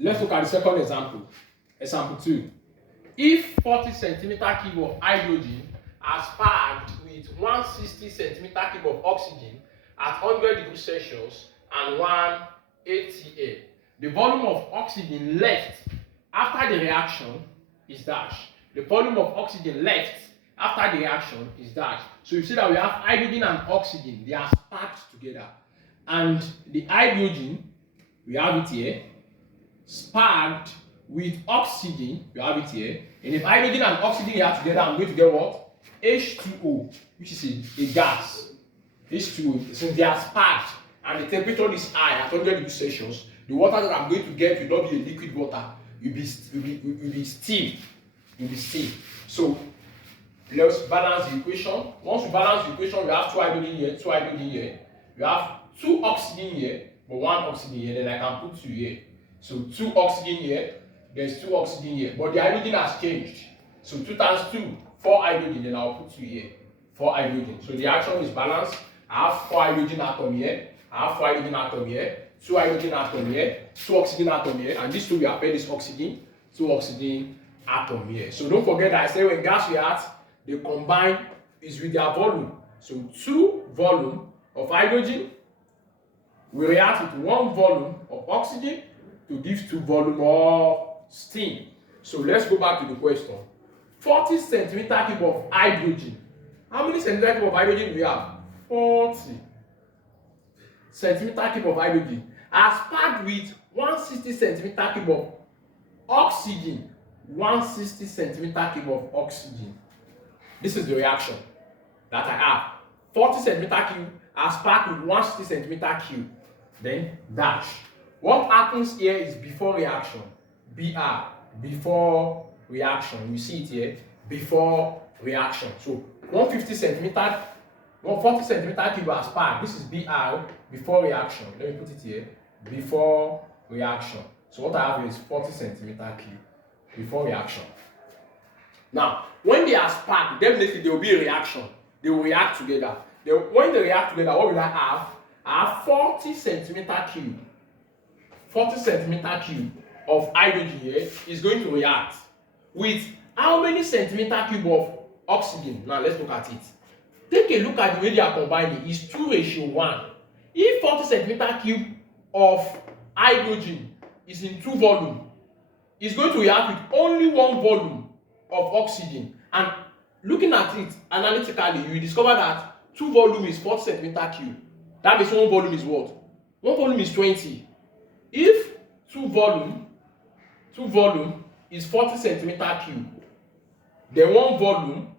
Let's look at the second example. Example 2. If 40 centimeter cube of hydrogen are packed with 160 centimeter cube of oxygen at 100 degrees Celsius and 1 atm, the volume of oxygen left after the reaction is dash. The volume of oxygen left after the reaction is dash. So you see that we have hydrogen and oxygen. They are packed together. And the hydrogen, we have it here, sparked with oxygen, you have it here. And if hydrogen and oxygen here together, I'm going to get what? H2O, which is a gas. H2O, since they are sparked and the temperature is high at 100 degrees Celsius, the water that I'm going to get will not be a liquid water, it will be steam. It will be steam. So let's balance the equation. Once we balance the equation, we have 2 hydrogen here, 2 hydrogen here. We have 2 oxygen here, but 1 oxygen here, then I can put 2 here. So 2 oxygen here, there's 2 oxygen here, but the hydrogen has changed. So 2 times 2, 4 hydrogen, then I'll put 2 here, 4 hydrogen. So the action is balanced. I have 4 hydrogen atom here, I have 4 hydrogen atom here, 2 hydrogen atom here, 2 oxygen atom here, and these 2 will append this oxygen, 2 oxygen atom here. So don't forget that I said when gas reacts, they combine is with their volume. So 2 volume of hydrogen will react with 1 volume of oxygen to give 2 volume of steam. So let's go back to the question. 40 centimeter cube of hydrogen. How many centimeter cube of hydrogen do we have? 40 centimeter cube of hydrogen as packed with 160 centimeter cube of oxygen. 160 centimeter cube of oxygen. This is the reaction that I have. 40 centimeter cube as packed with 160 centimeter cube. Then dash. What happens here is before reaction. BR. Before reaction. You see it here. Before reaction. So 150 centimeter, 140 centimeter cube as packed. This is BR. Before reaction. Let me put it here. Before reaction. So what I have is 40 centimeter cube. Before reaction. Now, when they are sparked, definitely there will be a reaction. They will react together. When they react together, what will I have? I have 40 centimeter cube. 40 centimeter cube of hydrogen here is going to react with how many centimeter cube of oxygen? Now let's look at it. Take a look at the way they are combining. It's 2:1. If 40 centimeter cube of hydrogen is in 2 volume, it's going to react with only 1 volume of oxygen. And looking at it analytically, you will discover that 2 volume is 40 centimeter cube. That means 1 volume is what? 1 volume is 20. If 2 volume is 40 centimeter cube, then 1 volume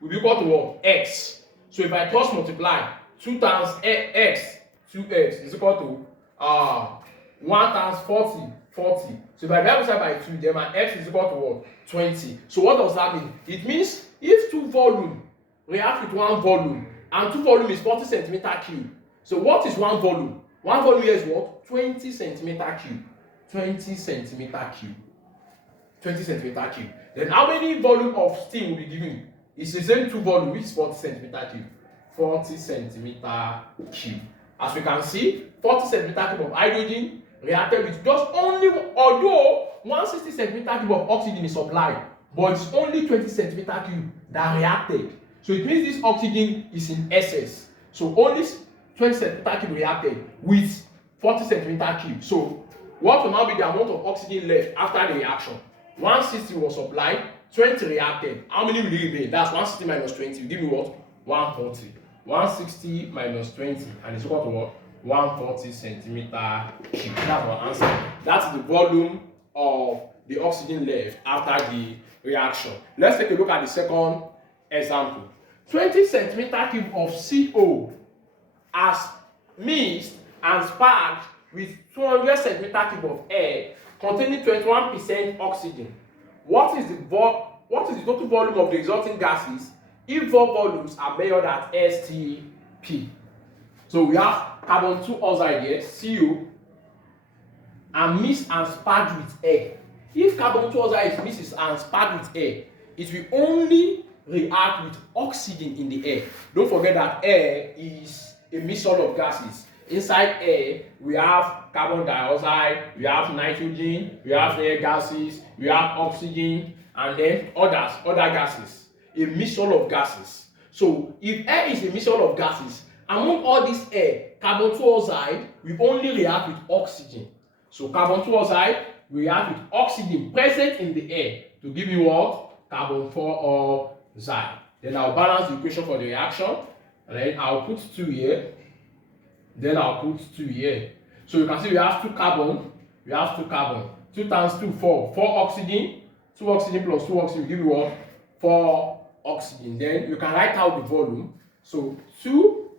will be equal to what? X. So if I cross multiply, 2 times x, 2x is equal to 1 times 40, 40. So if I divide side by 2, then my x is equal to what? 20. So what does that mean? It means if 2 volume react with 1 volume, and 2 volume is 40 centimeter cube. So what is 1 volume? 1 volume here is what? 20 centimeter cube. 20 centimeter cube. 20 centimeter cube. Then how many volume of steam will be given? It's the same 2 volume, which is 40 centimeter cube. 40 centimeter cube. As we can see, 40 centimeter cube of hydrogen reacted with just only, although 160 centimeter cube of oxygen is supplied, but it's only 20 centimeter cube that reacted. So it means this oxygen is in excess. So only 20 centimeter cube reacted with 40 centimeter cube. So what will now be the amount of oxygen left after the reaction? 160 was supplied, 20 reacted. How many will it remain? That's 160 minus 20. You give me what? 140. 160 minus 20, and it's equal to what? 140 centimeter cube. That's our answer. That's the volume of the oxygen left after the reaction. Let's take a look at the second example. 20 centimeter cube of CO as mixed and sparked with 200 centimeter cube of air containing 21% oxygen. What is the total volume of the resulting gases if 4 volumes are measured at STP? So we have carbon 2 oxide here, CO, and mixed and sparked with air. If carbon 2 oxide is mixed and sparked with air, it will only react with oxygen in the air. Don't forget that air is a mixture of gases. Inside air, we have carbon dioxide, we have nitrogen, we have air gases, we have oxygen, and then other gases. A mixture of gases. So if air is a mixture of gases, among all this air, carbon dioxide will only react with oxygen. So carbon dioxide will react with oxygen present in the air to give you what? Carbon dioxide. Then I'll balance the equation for the reaction. And then I'll put 2 here. Then I'll put 2 here. So you can see we have 2 carbon. We have 2 carbon. 2 times 2, 4. 4 oxygen. 2 oxygen plus 2 oxygen will give you what? 4 oxygen. Then you can write out the volume. So 2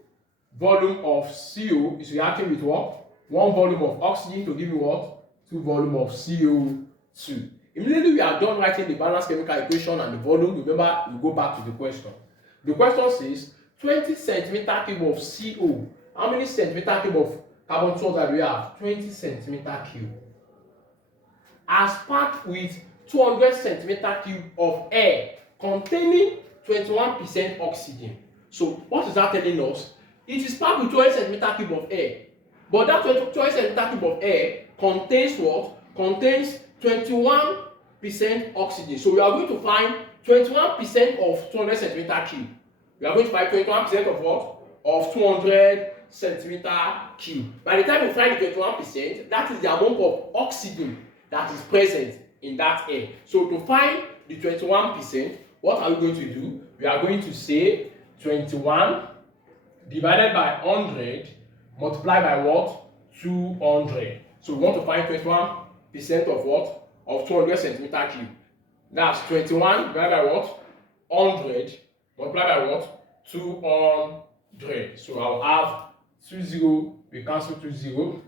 volume of CO is reacting with what? 1 volume of oxygen to give you what? 2 volume of CO2. Immediately we are done writing the balanced chemical equation and the volume, remember we go back to the question. The question says 20 centimeter cube of CO. How many centimeter cube of carbon dioxide do we have? 20 centimeter cube. As packed with 200 centimeter cube of air containing 21% oxygen. So what is that telling us? It is packed with 20 centimeter cube of air. But that 20 centimeter cube of air contains what? Contains 21% oxygen. So we are going to find 21% of 200 centimeter cube. We are going to find 21% of what? Of 200 centimeter cube. By the time we find the 21%, that is the amount of oxygen that is present in that air. So to find the 21%, what are we going to do? We are going to say 21 divided by 100 multiplied by what? 200. So we want to find 21% of what? Of 200 centimeter cube. That's 21 divided by what? 100 multiplied by what? 200. So I'll have 20, we cancel 20,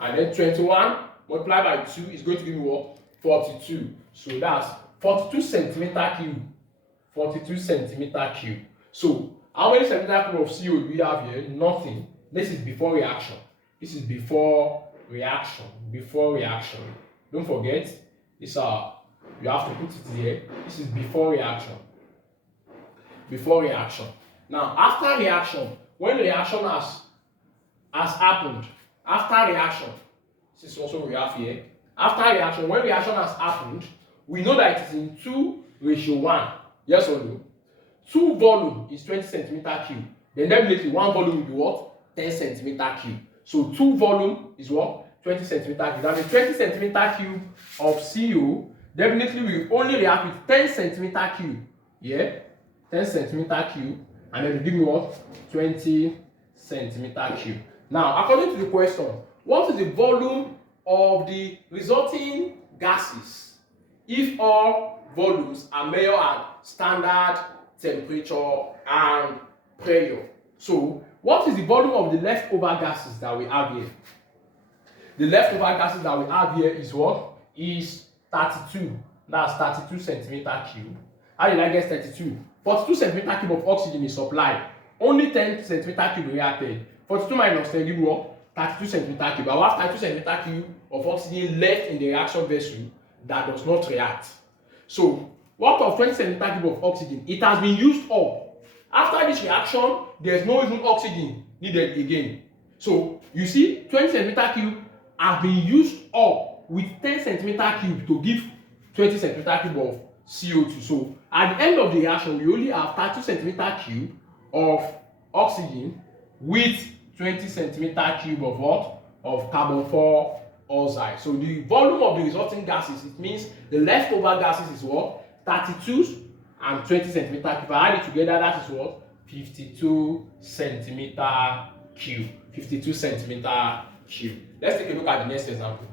and then 21 multiplied by 2 is going to give me what? 42. So that's 42 centimeter cube. 42 centimeter cube. So how many centimeter cube of CO do we have here? Nothing. This is before reaction. This is before reaction. Before reaction. Don't forget, this you have to put it here. This is before reaction. Before reaction. Now after reaction, when reaction has happened, after reaction, this is also what we have here. After reaction, when reaction has happened, we know that it is in 2:1. Yes or no? 2 volume is 20 centimeter cube. Then definitely 1 volume will be what? 10 centimeter cube. So 2 volume is what? 20 centimeter cube. That means 20 centimeter cube of CO definitely will only react with 10 centimeter cube. Yeah? 10 centimeter cube. And then will give me what? 20 centimeter cube. Now, according to the question, what is the volume of the resulting gases if all volumes are measured at standard temperature and pressure? So, what is the volume of the leftover gases that we have here? The leftover gases that we have here is what? Is 32. That's 32 centimeter cube. How did I get 32? 42 centimeter cube of oxygen is supplied. Only 10 centimeter cube reacted. 42 minus 10 give what? 32 centimeter cube. I will have 32 centimeter cube of oxygen left in the reaction vessel that does not react. So, what of 20 centimeter cube of oxygen? It has been used up. After this reaction, there is no even oxygen needed again. So, you see, 20 centimeter cube have been used up with 10 centimeter cube to give 20 centimeter cube of CO2. So, at the end of the reaction, we only have 32 centimeter cube of oxygen with 20 centimeter cube of what? Of carbon dioxide. So the volume of the resulting gases, it means the leftover gases is what? 32 and 20 centimeter cube. If I add it together, that is what? 52 centimeter cube. 52 centimeter cube. Let's take a look at the next example.